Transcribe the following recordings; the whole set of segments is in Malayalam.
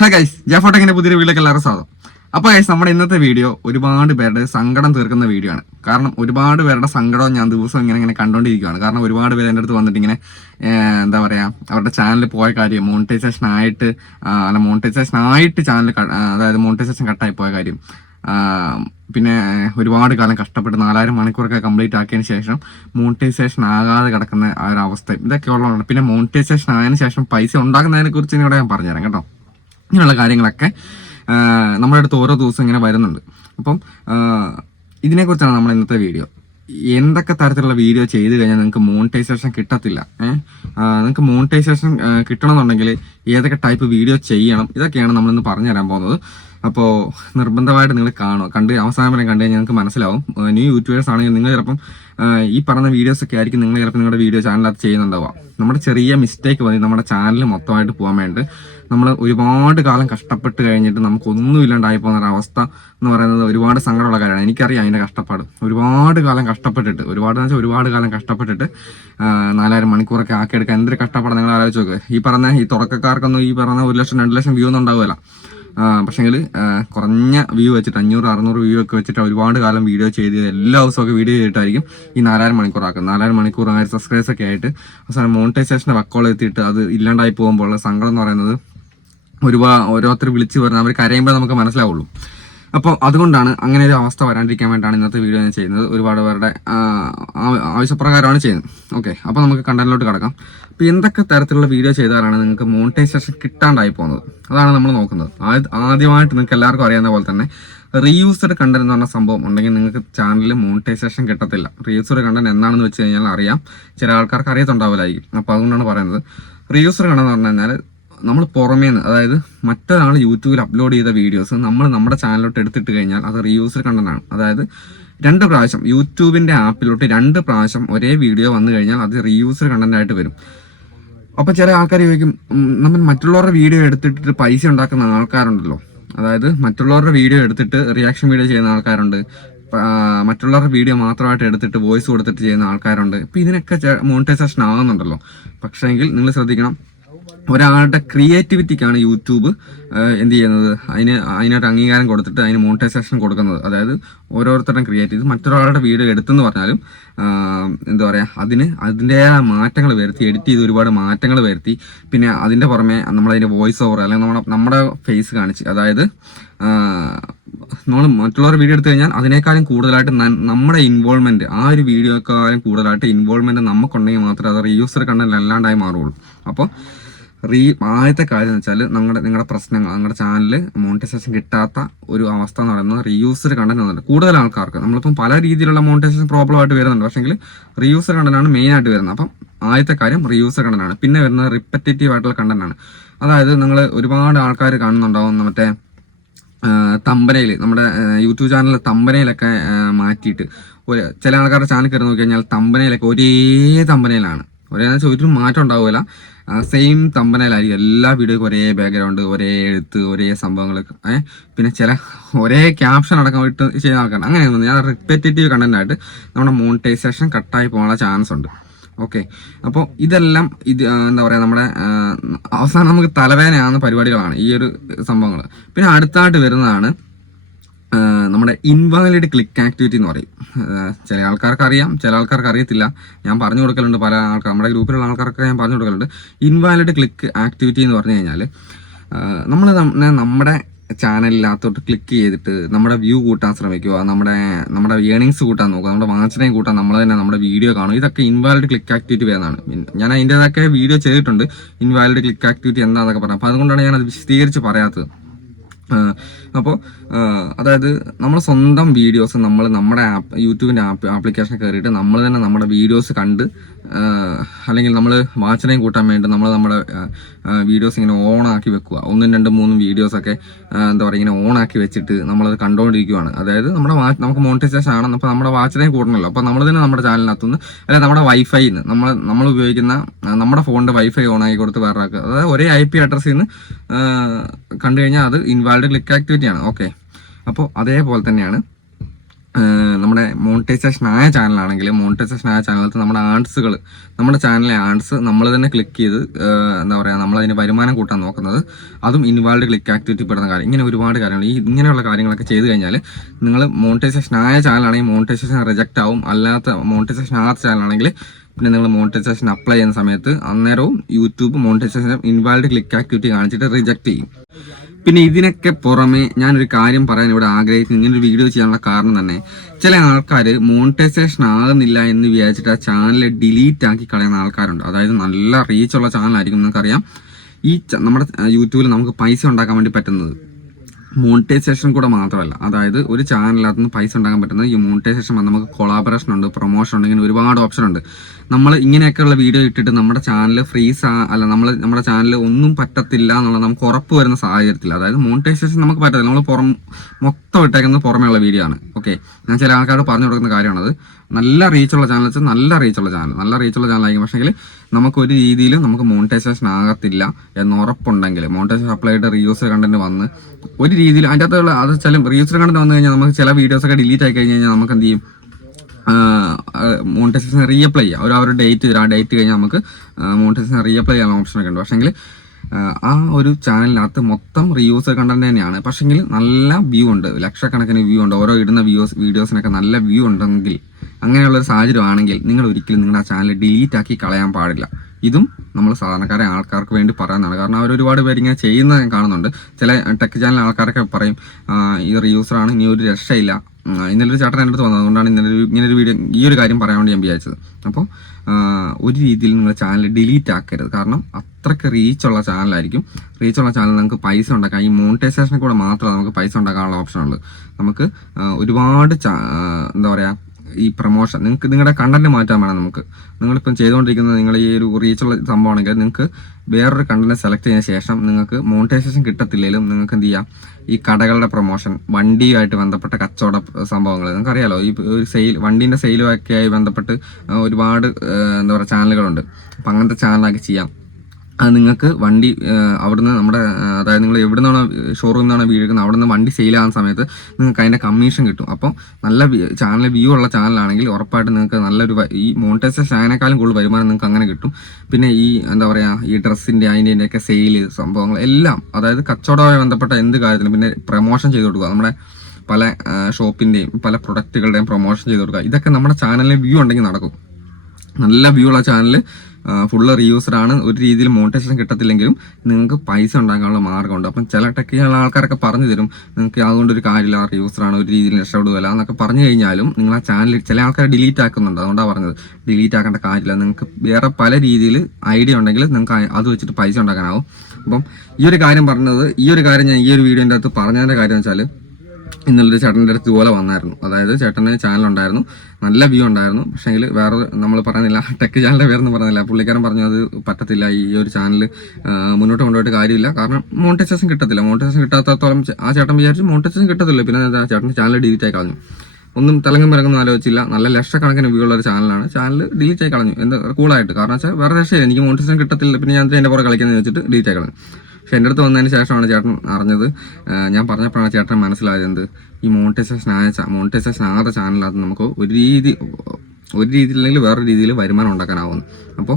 ഹായ് ഗൈസ് ജാഫോട്ടെക്കിന്റെ പുതിയൊരു വീട്ടിലേക്ക് എല്ലാവരും സ്വാഗതം. അപ്പോൾ ഗൈസ് നമ്മുടെ ഇന്നത്തെ വീഡിയോ ഒരുപാട് പേരുടെ സങ്കടം തീർക്കുന്ന വീഡിയോ ആണ്. കാരണം ഒരുപാട് പേരുടെ സങ്കടം ഞാൻ ദിവസം ഇങ്ങനെ ഇങ്ങനെ കണ്ടുകൊണ്ടിരിക്കുകയാണ് കാരണം ഒരുപാട് പേര് എന്റെ അടുത്ത് വന്നിട്ട് ഇങ്ങനെ എന്താ പറയാ അവരുടെ ചാനൽ പോയ കാര്യം മോണിറ്റൈസേഷൻ ആയിട്ട് അല്ല മോണിറ്റൈസേഷൻ ആയിട്ട് ചാനൽ അതായത് മോണിറ്റൈസേഷൻ കട്ടായി പോയ കാര്യം. പിന്നെ ഒരുപാട് കാലം കഷ്ടപ്പെട്ട് നാലായിരം മണിക്കൂറൊക്കെ കംപ്ലീറ്റ് ആക്കിയതിന് ശേഷം മോണിറ്റൈസേഷൻ ആകാതെ കിടക്കുന്ന ആ ഒരു അവസ്ഥ ഇതൊക്കെ ഉള്ളതാണ്. പിന്നെ മോണിറ്റൈസേഷൻ ആയതിനു ശേഷം പൈസ ഉണ്ടാക്കുന്നതിനെ കുറിച്ച് ഇവിടെ ഞാൻ പറഞ്ഞുതരാം കേട്ടോ. ഇങ്ങനെയുള്ള കാര്യങ്ങളൊക്കെ നമ്മുടെ അടുത്ത് ഓരോ ദിവസം ഇങ്ങനെ വരുന്നുണ്ട്. അപ്പം ഇതിനെക്കുറിച്ചാണ് നമ്മൾ ഇന്നത്തെ വീഡിയോ. എന്തൊക്കെ തരത്തിലുള്ള വീഡിയോ ചെയ്ത് കഴിഞ്ഞാൽ നിങ്ങൾക്ക് മോണിറ്റൈസേഷൻ കിട്ടത്തില്ല നിങ്ങൾക്ക് മോണിറ്റൈസേഷൻ കിട്ടണമെന്നുണ്ടെങ്കിൽ ഏതൊക്കെ ടൈപ്പ് വീഡിയോ ചെയ്യണം ഇതൊക്കെയാണ് നമ്മളിന്ന് പറഞ്ഞു തരാൻ പോകുന്നത്. അപ്പോൾ നിർബന്ധമായിട്ട് നിങ്ങൾ കാണുക. കണ്ട് അവസാനം വരെ കണ്ടു കഴിഞ്ഞാൽ നിങ്ങൾക്ക് മനസ്സിലാവും. ന്യൂ യൂട്യൂബേഴ്സ് ആണെങ്കിൽ നിങ്ങൾ ചിലപ്പം ഈ പറഞ്ഞ വീഡിയോസ് ഒക്കെ ആയിരിക്കും നിങ്ങൾ ചിലപ്പോൾ നിങ്ങളുടെ വീഡിയോ ചാനലിനകത്ത് ചെയ്യുന്നുണ്ടാവുക. നമ്മുടെ ചെറിയ മിസ്റ്റേക്ക് മതി നമ്മുടെ ചാനൽ മൊത്തമായിട്ട് പോകാൻ വേണ്ടി നമ്മൾ ഒരുപാട് കാലം കഷ്ടപ്പെട്ട് കഴിഞ്ഞിട്ട് നമുക്കൊന്നും ഇല്ലാണ്ടായി പോകുന്ന ഒരു അവസ്ഥ എന്ന് പറയുന്നത് ഒരുപാട് സങ്കടമുള്ള കാര്യമാണ്. എനിക്കറിയാം അതിന്റെ കഷ്ടപ്പാട്. ഒരുപാട് കാലം കഷ്ടപ്പെട്ടിട്ട് ഒരുപാട് എന്ന് വെച്ചാൽ ഒരുപാട് കാലം കഷ്ടപ്പെട്ടിട്ട് നാലായിരം മണിക്കൂറൊക്കെ ആക്കിയെടുക്കാൻ എന്തൊരു കഷ്ടപ്പാട് നിങ്ങൾ ആലോചിച്ച് നോക്ക്. ഈ പറഞ്ഞ ഈ തുടക്കക്കാർക്കൊന്നും ഈ പറഞ്ഞ ഒരു ലക്ഷം രണ്ട് ലക്ഷം വ്യൂ ഒന്നും ഉണ്ടാവില്ല. പക്ഷേങ്കിൽ കുറഞ്ഞ വ്യൂ വെച്ചിട്ട് അഞ്ഞൂറ് അറുന്നൂറ് വ്യൂ ഒക്കെ വെച്ചിട്ട് ഒരുപാട് കാലം വീഡിയോ ചെയ്ത് എല്ലാ ദിവസമൊക്കെ വീഡിയോ ചെയ്തിട്ടായിരിക്കും ഈ നാലായിരം മണിക്കൂർ ആക്കുന്നത്. നാലായിരം മണിക്കൂർ ആയിരം സബ്സ്ക്രൈബേഴ്സ് ഒക്കെ ആയിട്ട് അവസാനം മോണിറ്റൈസേഷന്റെ വക്കോളെത്തിയിട്ട് അത് ഇല്ലാണ്ടായി പോകുമ്പോഴുള്ള സങ്കടം എന്ന് പറയുന്നത് ഒരുപാട് ഓരോരുത്തർ വിളിച്ച് പറഞ്ഞാൽ അവർ കരയുമ്പോൾ നമുക്ക് മനസ്സിലാവുള്ളൂ. അപ്പോൾ അതുകൊണ്ടാണ് അങ്ങനെ ഒരു അവസ്ഥ വരാണ്ടിരിക്കാൻ വേണ്ടിയാണ് ഇന്നത്തെ വീഡിയോ ഞാൻ ചെയ്യുന്നത്. ഒരുപാട് പേരുടെ ആവശ്യപ്രകാരമാണ് ചെയ്യുന്നത്. ഓക്കെ അപ്പോൾ നമുക്ക് കണ്ടന്റിലോട്ട് കിടക്കാം. അപ്പോൾ എന്തൊക്കെ തരത്തിലുള്ള വീഡിയോ ചെയ്താലാണ് നിങ്ങൾക്ക് മോണിറ്റൈസേഷൻ കിട്ടാണ്ടായി പോകുന്നത്? അതാണ് നമ്മൾ നോക്കുന്നത്. ആദ്യ- ആദ്യമായിട്ട് നിങ്ങൾക്ക് എല്ലാവർക്കും അറിയാവുന്ന പോലെ തന്നെ റീയൂസ്ഡ് കണ്ടന്റ് എന്ന് പറഞ്ഞ സംഭവം ഉണ്ടെങ്കിൽ നിങ്ങൾക്ക് ചാനലിൽ മോണിറ്റൈസേഷൻ കിട്ടത്തില്ല. റീയൂസ്ഡ് കണ്ടന്റ് എന്താണെന്ന് വെച്ച് കഴിഞ്ഞാൽ അറിയാം. ചില ആൾക്കാർക്ക് അറിയത്തുണ്ടാവില്ലായിരിക്കും. അപ്പോൾ അതുകൊണ്ടാണ് പറയുന്നത്. റീയൂസ്ഡ് കണ്ടന്റ് എന്ന് പറഞ്ഞു കഴിഞ്ഞാൽ നമ്മൾ പുറമേന്ന് അതായത് മറ്റൊരാൾ യൂട്യൂബിൽ അപ്ലോഡ് ചെയ്ത വീഡിയോസ് നമ്മൾ നമ്മുടെ ചാനലിലോട്ട് എടുത്തിട്ട് കഴിഞ്ഞാൽ അത് റീയൂസ്ഡ് കണ്ടന്റ് ആണ് അതായത് രണ്ട് പ്രാവശ്യം യൂട്യൂബിന്റെ ആപ്പിലോട്ട് രണ്ട് പ്രാവശ്യം ഒരേ വീഡിയോ വന്നു കഴിഞ്ഞാൽ അത് റീയൂസ്ഡ് കണ്ടന്റ് ആയിട്ട് വരും. അപ്പൊ ചില ആൾക്കാർ ചോദിക്കും നമ്മൾ മറ്റുള്ളവരുടെ വീഡിയോ എടുത്തിട്ട് പൈസ ഉണ്ടാക്കുന്ന ആൾക്കാരുണ്ടല്ലോ. അതായത് മറ്റുള്ളവരുടെ വീഡിയോ എടുത്തിട്ട് റിയാക്ഷൻ വീഡിയോ ചെയ്യുന്ന ആൾക്കാരുണ്ട്. മറ്റുള്ളവരുടെ വീഡിയോ മാത്രമായിട്ട് എടുത്തിട്ട് വോയിസ് കൊടുത്തിട്ട് ചെയ്യുന്ന ആൾക്കാരുണ്ട്. ഇപ്പൊ ഇതിനൊക്കെ മോണിറ്റൈസേഷൻ ആകുന്നുണ്ടല്ലോ പക്ഷേങ്കിൽ നിങ്ങൾ ശ്രദ്ധിക്കണം ഒരാളുടെ ക്രിയേറ്റിവിറ്റിക്കാണ് യൂട്യൂബ് എന്ത് ചെയ്യുന്നത്? അതിന് അതിനൊരു അംഗീകാരം കൊടുത്തിട്ട് അതിന് മോണിറ്റൈസേഷൻ കൊടുക്കുന്നത്. അതായത് ഓരോരുത്തരുടെയും ക്രിയേറ്റീവ് മറ്റൊരാളുടെ വീഡിയോ എടുത്തെന്ന് പറഞ്ഞാലും എന്താ പറയുക അതിന് അതിന്റെതായ മാറ്റങ്ങൾ വരുത്തി എഡിറ്റ് ചെയ്ത് ഒരുപാട് മാറ്റങ്ങൾ വരുത്തി. പിന്നെ അതിന്റെ പുറമെ നമ്മളതിന്റെ വോയിസ് ഓവർ അല്ലെങ്കിൽ നമ്മുടെ നമ്മുടെ ഫേസ് കാണിച്ച് അതായത് നമ്മൾ മറ്റുള്ളവർ വീഡിയോ എടുത്തു കഴിഞ്ഞാൽ അതിനേക്കാളും കൂടുതലായിട്ട് നമ്മുടെ ഇൻവോൾവ്മെന്റ് ആ ഒരു വീഡിയോക്കാളും കൂടുതലായിട്ട് ഇൻവോൾവ്മെന്റ് നമുക്കുണ്ടെങ്കിൽ മാത്രമേ അത് റീയൂസർ കണ്ടന്റ് അല്ലാണ്ടായി മാറുള്ളൂ. അപ്പോൾ റീ ആദ്യത്തെ കാര്യം എന്ന് വെച്ചാൽ നിങ്ങളുടെ നിങ്ങളുടെ പ്രശ്നങ്ങൾ നിങ്ങളുടെ ചാനലിൽ മോണിറ്റൈസേഷൻ കിട്ടാത്ത ഒരു അവസ്ഥ എന്ന് പറയുന്നത് റീയൂസർ കണ്ടന്റ് എന്നുണ്ട് കൂടുതൽ ആൾക്കാർക്ക്. നമ്മളിപ്പം പല രീതിയിലുള്ള മോണിറ്റൈസേഷൻ പ്രോബ്ലം ആയിട്ട് വരുന്നുണ്ട്. പക്ഷേങ്കിൽ റീയൂസർ കണ്ടന്റാണ് മെയിൻ ആയിട്ട് വരുന്നത്. അപ്പം ആദ്യത്തെ കാര്യം റീയൂസർ കണ്ടന്റാണ് പിന്നെ വരുന്നത് റിപ്പറ്റേറ്റീവ് ആയിട്ടുള്ള കണ്ടന്റാണ് അതായത് നിങ്ങൾ ഒരുപാട് ആൾക്കാർ കാണുന്നുണ്ടാവും. മറ്റേ തമ്പനയിൽ നമ്മുടെ യൂട്യൂബ് ചാനലിലെ തമ്പനയിലൊക്കെ മാറ്റിയിട്ട് ഒരു ചില ആൾക്കാരുടെ ചാനൽ കയറി നോക്കി കഴിഞ്ഞാൽ തമ്പനയിലൊക്കെ ഒരേ തമ്പനയിലാണ്. ഒരേ വെച്ചാൽ ഒരു മാറ്റം ഉണ്ടാവില്ല സെയിം തമ്പനയിലായിരിക്കും എല്ലാ വീഡിയോയ്ക്കും ഒരേ ബാക്ക്ഗ്രൗണ്ട് ഒരേ എഴുത്ത് ഒരേ സംഭവങ്ങളൊക്കെ ഏഹ് പിന്നെ ചില ഒരേ ക്യാപ്ഷൻ അടക്കം ഇട്ട് ചെയ്യുന്ന ആൾക്കാർ അങ്ങനെയൊന്നും ഞാൻ റിപ്പറ്റേറ്റീവ് കണ്ടന്റ് ആയിട്ട് നമ്മുടെ മോണിറ്റൈസേഷൻ കട്ടായി പോകാനുള്ള ചാൻസ് ഉണ്ട്. ഓക്കെ. അപ്പോൾ ഇതെല്ലാം ഇത് എന്താ പറയുക നമ്മുടെ അവസാനം നമുക്ക് തലവേദനയാകുന്ന പരിപാടികളാണ് ഈ ഒരു സംഭവങ്ങൾ പിന്നെ അടുത്തായിട്ട് വരുന്നതാണ് നമ്മുടെ ഇൻവാലിഡ് ക്ലിക്ക് ആക്ടിവിറ്റി എന്ന് പറയും. ചില ആൾക്കാർക്ക് അറിയാം ചില ആൾക്കാർക്ക് അറിയത്തില്ല. ഞാൻ പറഞ്ഞു കൊടുക്കലുണ്ട് പല ആൾക്കാർ നമ്മുടെ ഗ്രൂപ്പിലുള്ള ആൾക്കാർക്ക് ഞാൻ പറഞ്ഞു കൊടുക്കലുണ്ട്. ഇൻവാലിഡ് ക്ലിക്ക് ആക്ടിവിറ്റി എന്ന് പറഞ്ഞു കഴിഞ്ഞാൽ നമ്മൾ നമ്മുടെ ചാനലിനകത്തോട്ട് ക്ലിക്ക് ചെയ്തിട്ട് നമ്മുടെ വ്യൂ കൂട്ടാൻ ശ്രമിക്കുക നമ്മുടെ നമ്മുടെ ഏണിങ്സ് കൂട്ടാൻ നോക്കുക നമ്മുടെ വാച്ചിനെയും കൂട്ടാൻ നമ്മൾ തന്നെ നമ്മുടെ വീഡിയോ കാണും. ഇതൊക്കെ ഇൻവാലിഡ് ക്ലിക്ക് ആക്ടിവിറ്റി വേണമെന്നാണ് ഞാൻ അതിന്റെതൊക്കെ വീഡിയോ ചെയ്തിട്ടുണ്ട്. ഇൻവാലിഡ് ക്ലിക്ക് ആക്ടിവിറ്റി എന്താണെന്നൊക്കെ പറഞ്ഞു. അപ്പോൾ അതുകൊണ്ടാണ് ഞാൻ അത് വിശദീകരിച്ച് പറയാത്തത്. അപ്പോൾ അതായത് നമ്മൾ സ്വന്തം വീഡിയോസ് നമ്മൾ നമ്മുടെ ആപ്പ് യൂട്യൂബിന്റെ ആപ്പ് ആപ്ലിക്കേഷൻ കയറിയിട്ട് നമ്മൾ തന്നെ നമ്മുടെ വീഡിയോസ് കണ്ട് അല്ലെങ്കിൽ നമ്മൾ വാച്ചിനെയും കൂട്ടാൻ വേണ്ടി നമ്മൾ നമ്മുടെ വീഡിയോസ് ഇങ്ങനെ ഓൺ ആക്കി വെക്കുക. ഒന്നും രണ്ടും മൂന്നും വീഡിയോസൊക്കെ എന്താ പറയുക ഇങ്ങനെ ഓൺ ആക്കി വെച്ചിട്ട് നമ്മളത് കണ്ടുകൊണ്ടിരിക്കുകയാണ് അതായത് നമ്മുടെ നമുക്ക് മോണിറ്റൈസേഷൻ ആണ് അപ്പോൾ നമ്മുടെ വാച്ചിനെയും കൂടണമല്ലോ അപ്പോൾ നമ്മൾ തന്നെ നമ്മുടെ ചാനലിനകത്തുനിന്ന് അല്ലെങ്കിൽ നമ്മുടെ വൈഫൈ നിന്ന് നമ്മൾ നമ്മൾ ഉപയോഗിക്കുന്ന നമ്മുടെ ഫോണിന്റെ വൈഫൈ ഓൺ ആക്കി കൊടുത്ത് വേറെ അതായത് ഒരേ ഐ പി അഡ്രസ്സിൽ നിന്ന് കണ്ടു കഴിഞ്ഞാൽ അത് ഇൻവാലിഡ് ക്ലിക്ക് ആക്ടിവിറ്റി ആണ്. ഓക്കെ അപ്പോൾ അതേപോലെ തന്നെയാണ് നമ്മുടെ മോണിറ്റൈസേഷൻ ആയ ചാനലാണെങ്കിൽ മോണിറ്റൈസേഷൻ ആയ ചാനലത്ത് നമ്മുടെ ആഡ്സുകൾ നമ്മുടെ ചാനലിലെ ആഡ്സ് നമ്മൾ തന്നെ ക്ലിക്ക് ചെയ്ത് എന്താ പറയുക നമ്മളതിന് വരുമാനം കൂട്ടാൻ നോക്കുന്നത്. അതും ഇൻവാൾഡ് ക്ലിക്ക് ആക്ടിവിറ്റി പെടുന്ന കാര്യം. ഇങ്ങനെ ഒരുപാട് കാര്യങ്ങൾ. ഈ ഇങ്ങനെയുള്ള കാര്യങ്ങളൊക്കെ ചെയ്ത് കഴിഞ്ഞാൽ നിങ്ങൾ മോണിറ്റൈസേഷൻ ആയ ചാനലാണെങ്കിൽ മോണിറ്റൈസേഷൻ റിജക്റ്റ് ആവും. അല്ലാത്ത മോണിറ്റൈസേഷൻ ആകാത്ത ചാനലാണെങ്കിൽ പിന്നെ നിങ്ങൾ മോണിറ്റൈസേഷൻ അപ്ലൈ ചെയ്യുന്ന സമയത്ത് അന്നേരവും YouTube monetisation invalid click activity കാണിച്ചിട്ട് റിജക്റ്റ് ചെയ്യും. പിന്നെ ഇതിനൊക്കെ പുറമെ ഞാനൊരു കാര്യം പറയാൻ ഇവിടെ ആഗ്രഹിക്കുന്നു. ഇങ്ങനൊരു വീഡിയോ ചെയ്യാനുള്ള കാരണം തന്നെ ചില ആൾക്കാർ മോണിറ്റൈസേഷൻ ആകുന്നില്ല എന്ന് വിചാരിച്ചിട്ട് ആ ചാനൽ ഡിലീറ്റ് ആക്കി കളയുന്ന ആൾക്കാരുണ്ട്. അതായത് നല്ല റീച്ചുള്ള ചാനലായിരിക്കും നിങ്ങൾക്കറിയാം ഈ നമ്മുടെ യൂട്യൂബിൽ നമുക്ക് പൈസ ഉണ്ടാക്കാൻ വേണ്ടി പറ്റുന്നത്. മോണിറ്റൈസേഷൻ കൂടെ മാത്രമല്ല. അതായത് ഒരു ചാനലിനകത്ത് നിന്ന് പൈസ ഉണ്ടാക്കാൻ പറ്റുന്നത് ഈ മോണിറ്റൈസേഷൻ വന്ന് നമുക്ക് കൊളാബറേഷൻ ഉണ്ട് പ്രൊമോഷൻ ഉണ്ട് ഇങ്ങനെ ഒരുപാട് ഓപ്ഷൻ ഉണ്ട്. നമ്മൾ ഇങ്ങനെയൊക്കെയുള്ള വീഡിയോ ഇട്ടിട്ട് നമ്മുടെ ചാനൽ ഫ്രീസ് അല്ല നമ്മൾ നമ്മുടെ ചാനൽ ഒന്നും പറ്റത്തില്ല എന്നുള്ള നമുക്ക് ഉറപ്പ് വരുന്ന സാഹചര്യത്തിൽ അതായത് മോണിറ്റൈസേഷൻ നമുക്ക് പറ്റത്തില്ല. നമ്മൾ പുറം മൊത്തം ഇട്ടേക്കുന്നത് പുറമെയുള്ള വീഡിയോ ആണ്. ഓക്കെ ഞാൻ ചില ആൾക്കാരോട് പറഞ്ഞു കൊടുക്കുന്ന കാര്യമാണത്. നല്ല റീച്ചുള്ള ചാനൽ വെച്ചാൽ നല്ല റീച്ചുള്ള ചാനൽ നല്ല റീച്ചുള്ള ചാനൽ ആയിരിക്കും. പക്ഷേ നമുക്ക് ഒരു രീതിയിലും നമുക്ക് മോണിറ്റൈസേഷൻ ആകത്തില്ല എന്ന് ഉറപ്പുണ്ടെങ്കിൽ മോണിറ്റൈസേഷൻ അപ്ലൈ ചെയ്ത് റീയൂസർ കണ്ടന്റ് വന്ന് ഒരു രീതിയിൽ അതിന്റെ അകത്തുള്ള അത് ചില റീയൂസർ കണ്ടന്റ് വന്നു കഴിഞ്ഞാൽ നമുക്ക് ചില വീഡിയോസ് ഒക്കെ ഡിലീറ്റ് ആയി കഴിഞ്ഞ് കഴിഞ്ഞാൽ നമുക്ക് എന്ത് ചെയ്യും? മോണിറ്റൈസേഷൻ റീഅപ്ലൈ ചെയ്യാം. ഒരു ആ ഒരു ഡേറ്റ് വരും. ആ ഡേറ്റ് കഴിഞ്ഞാൽ നമുക്ക് മോണിറ്റൈസേഷൻ റീഅപ്ലൈ ചെയ്യാൻ ഓപ്ഷൻ ഒക്കെ ഉണ്ട്. പക്ഷേങ്കിൽ ആ ഒരു ചാനലിനകത്ത് മൊത്തം റിവ്യൂസ് കണ്ടന്റ് തന്നെയാണ്. പക്ഷെങ്കിൽ നല്ല വ്യൂ ഉണ്ട്. ലക്ഷക്കണക്കിന് വ്യൂ ഉണ്ട്. ഓരോ ഇടുന്ന വ്യൂസ് വീഡിയോസിനൊക്കെ നല്ല വ്യൂ ഉണ്ടെങ്കിൽ അങ്ങനെയുള്ള ഒരു സാഹചര്യം ആണെങ്കിൽ നിങ്ങൾ ഒരിക്കലും നിങ്ങളുടെ ആ ചാനൽ ഡിലീറ്റ് ആക്കി കളയാൻ പാടില്ല. ഇതും നമ്മൾ സാധാരണക്കാരെ ആൾക്കാർക്ക് വേണ്ടി പറയാനാണ് കാരണം അവർ ഒരുപാട് പേര് ഇങ്ങനെ ചെയ്യുന്നത് കാണുന്നുണ്ട്. ചില ടെക് ചാനൽ ആൾക്കാരൊക്കെ പറയും ഈ റീയൂസറാണ് ഇനി ഒരു രക്ഷയില്ല. ഇന്നലെ ഒരു ചേട്ടൻ എന്റെ അടുത്ത് വന്നത്. അതുകൊണ്ടാണ് ഇന്നലെ ഇങ്ങനെ ഒരു വീഡിയോ ഈ ഒരു കാര്യം പറയാൻ വേണ്ടി ഞാൻ വിചാരിച്ചത്. അപ്പോൾ ഒരു രീതിയിൽ നിങ്ങൾ ചാനൽ ഡിലീറ്റ് ആക്കരുത്. കാരണം അത്രയ്ക്ക് റീച്ചുള്ള ചാനലായിരിക്കും. റീച്ചുള്ള ചാനൽ നമുക്ക് പൈസ ഉണ്ടാക്കാം ഈ മോണിറ്റൈസേഷനെ കൂടെ മാത്രമേ നമുക്ക് പൈസ ഉണ്ടാക്കാനുള്ള ഓപ്ഷനുള്ളൂ നമുക്ക് ഒരുപാട് എന്താ പറയുക ഈ പ്രൊമോഷൻ നിങ്ങൾക്ക് നിങ്ങളുടെ കണ്ടന്റ് മാറ്റാൻ വേണം നമുക്ക്. നിങ്ങളിപ്പം ചെയ്തുകൊണ്ടിരിക്കുന്നത് നിങ്ങൾ ഈ ഒരു റീച്ചുള്ള സംഭവമാണെങ്കിൽ നിങ്ങൾക്ക് വേറൊരു കണ്ടന്റ് സെലക്ട് ചെയ്തതിന് ശേഷം നിങ്ങൾക്ക് മോണിറ്റൈസേഷൻ കിട്ടത്തില്ലെങ്കിലും നിങ്ങൾക്ക് എന്ത് ചെയ്യാം? ഈ കടകളുടെ പ്രൊമോഷൻ വണ്ടിയുമായിട്ട് ബന്ധപ്പെട്ട കച്ചവട സംഭവങ്ങൾ നിങ്ങൾക്കറിയാലോ ഈ ഒരു സെയിൽ വണ്ടീന്റെ സെയിലുമൊക്കെ ആയി ബന്ധപ്പെട്ട് ഒരുപാട് എന്താ പറയുക ചാനലുകളുണ്ട് അപ്പം അങ്ങനത്തെ ചാനലാക്കി ചെയ്യാം. അത് നിങ്ങൾക്ക് വണ്ടി അവിടുന്ന് നമ്മുടെ അതായത് നിങ്ങൾ എവിടെ നിന്നാണോ ഷോറൂമിൽ നിന്നാണോ നിന്ന് വണ്ടി സെയിൽ ആകുന്ന സമയത്ത് നിങ്ങൾക്ക് അതിന്റെ കമ്മീഷൻ കിട്ടും. അപ്പോൾ നല്ല ചാനൽ വ്യൂ ഉള്ള ചാനലാണെങ്കിൽ ഉറപ്പായിട്ട് നിങ്ങൾക്ക് നല്ലൊരു ഈ മോണിറ്റൈസേഷൻ അതിനേക്കാളും കൂടുതൽ വരുമാനം നിങ്ങൾക്ക് അങ്ങനെ കിട്ടും. പിന്നെ ഈ എന്താ പറയുക ഈ ഡ്രസ്സിന്റെ അതിന്റെ ഒക്കെ സെയിൽ സംഭവങ്ങൾ എല്ലാം അതായത് കച്ചവടവുമായി ബന്ധപ്പെട്ട എന്ത് കാര്യത്തിലും പിന്നെ പ്രൊമോഷൻ ചെയ്ത് കൊടുക്കുക. നമ്മുടെ പല ഷോപ്പിന്റെയും പല പ്രൊഡക്റ്റുകളുടെയും പ്രൊമോഷൻ ചെയ്ത് കൊടുക്കുക. ഇതൊക്കെ നമ്മുടെ ചാനലിൽ വ്യൂ ഉണ്ടെങ്കിൽ നടക്കും. നല്ല വ്യൂ ഉള്ള ചാനൽ ഫുള്ള് റീയൂസറാണ് ഒരു രീതിയിൽ മോണിറ്റൈസേഷൻ കിട്ടത്തില്ലെങ്കിലും നിങ്ങൾക്ക് പൈസ ഉണ്ടാക്കാനുള്ള മാർഗമുണ്ട് അപ്പം ചില ടെക്കിലുള്ള ആൾക്കാരൊക്കെ പറഞ്ഞു തരും നിങ്ങൾക്ക് അതുകൊണ്ട് ഒരു കാര്യമില്ല റീയൂസറാണ് ഒരു രീതിയിൽ രക്ഷപ്പെടുകയില്ല എന്നൊക്കെ പറഞ്ഞു കഴിഞ്ഞാലും നിങ്ങൾ ആ ചാനൽ ചില ആൾക്കാർ ഡിലീറ്റ് ആക്കുന്നുണ്ട്. അതുകൊണ്ടാണ് പറഞ്ഞത്. ഡിലീറ്റ് ആക്കേണ്ട കാര്യമില്ല. നിങ്ങൾക്ക് വേറെ പല രീതിയിൽ ഐഡിയ ഉണ്ടെങ്കിൽ നിങ്ങൾക്ക് അത് വെച്ചിട്ട് പൈസ ഉണ്ടാക്കാനാവും. അപ്പം ഈ ഒരു കാര്യം പറഞ്ഞത് ഈ ഒരു കാര്യം ഞാൻ ഈ ഒരു വീഡിയോന്റെ അകത്ത് പറഞ്ഞതിന്റെ കാര്യം വെച്ചാൽ ഇന്നലെ ചേട്ടന്റെ അടുത്ത് ഇതുപോലെ വന്നായിരുന്നു. അതായത് ചേട്ടന്റെ ചാനൽ ഉണ്ടായിരുന്നു. നല്ല വ്യൂ ഉണ്ടായിരുന്നു. പക്ഷേങ്കിൽ വേറെ നമ്മൾ പറയുന്നില്ല ടെക് ചാനലിന്റെ പേരൊന്നും പറയുന്നില്ല. പുള്ളിക്കാരൻ പറഞ്ഞു അത് പറ്റത്തില്ല ഈ ഒരു ചാനൽ മുന്നോട്ട് കൊണ്ടുപോയിട്ട് കാര്യമില്ല. കാരണം മോണിറ്റൈസേഷൻ കിട്ടത്തില്ല. മോണിറ്റൈസേഷൻ കിട്ടാത്തത്തോളം ആ ചേട്ടൻ വിചാരിച്ചു മോണിറ്റൈസേഷൻ കിട്ടത്തില്ല. പിന്നെ എന്താ ചേട്ടന്റെ ചാനൽ ഡിലീറ്റ് ആയി കളഞ്ഞു. ഒന്നും തിളങ്ങും പിറങ്ങും ആലോചിച്ചില്ല. നല്ല ലക്ഷക്കണക്കിന് വ്യൂ ഉള്ള ഒരു ചാനലാണ് ചാനൽ ഡിലീറ്റ് ആയി കളഞ്ഞു. എന്താ കൂളായിട്ട് കാരണം വെച്ചാൽ വേറെ രക്ഷയില്ല. എനിക്ക് മോണിറ്റൈസേഷൻ കിട്ടത്തില്ല. പിന്നെ ഞാൻ എന്റെ പുറകെ കളിക്കുന്നത് വെച്ചിട്ട് ഡിലീറ്റ് ആയി കളഞ്ഞു. പക്ഷെ എന്റെ അടുത്ത് വന്നതിന് ശേഷമാണ് ചേട്ടൻ അറിഞ്ഞത്. ഞാൻ പറഞ്ഞപ്പോഴാണ് ചേട്ടൻ മനസ്സിലായത് ഈ മോണിറ്റൈസേഷൻ ആയ മോണിറ്റൈസേഷൻ ആകാത്ത ചാനലിനകത്ത് നമുക്ക് ഒരു രീതി ഒരു രീതിയിൽ അല്ലെങ്കിൽ വേറൊരു രീതിയിൽ വരുമാനം ഉണ്ടാക്കാനാവുന്നു. അപ്പോൾ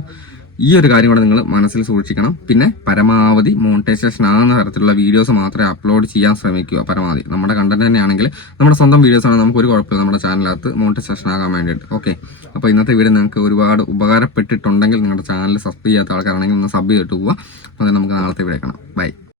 ഈ ഒരു കാര്യം കൂടെ നിങ്ങൾ മനസ്സിൽ സൂക്ഷിക്കണം. പിന്നെ പരമാവധി മോണിറ്റൈസേഷൻ ആകുന്ന തരത്തിലുള്ള വീഡിയോസ് മാത്രമേ അപ്ലോഡ് ചെയ്യാൻ ശ്രമിക്കുക. പരമാവധി. നമ്മുടെ കണ്ടന്റ് തന്നെയാണെങ്കിൽ നമ്മുടെ സ്വന്തം വീഡിയോസ് ആണ്. നമുക്ക് ഒരു കുഴപ്പമില്ല. നമ്മുടെ ചാനലിനകത്ത് മോണിറ്റൈസേഷൻ ആകാൻ വേണ്ടിയിട്ട്. ഓക്കെ അപ്പോൾ ഇന്നത്തെ വീഡിയോ നിങ്ങൾക്ക് ഒരുപാട് ഉപകാരപ്പെട്ടിട്ടുണ്ടെങ്കിൽ നിങ്ങളുടെ ചാനൽ സബ്സ്ക്രൈബ് ചെയ്യാത്ത ആൾക്കാരാണെങ്കിൽ ഒന്ന് സബ് ചെയ്തിട്ട് പോവുക. അപ്പോൾ നമുക്ക് നാളത്തെ വീഡിയോ കാണാം. ബൈ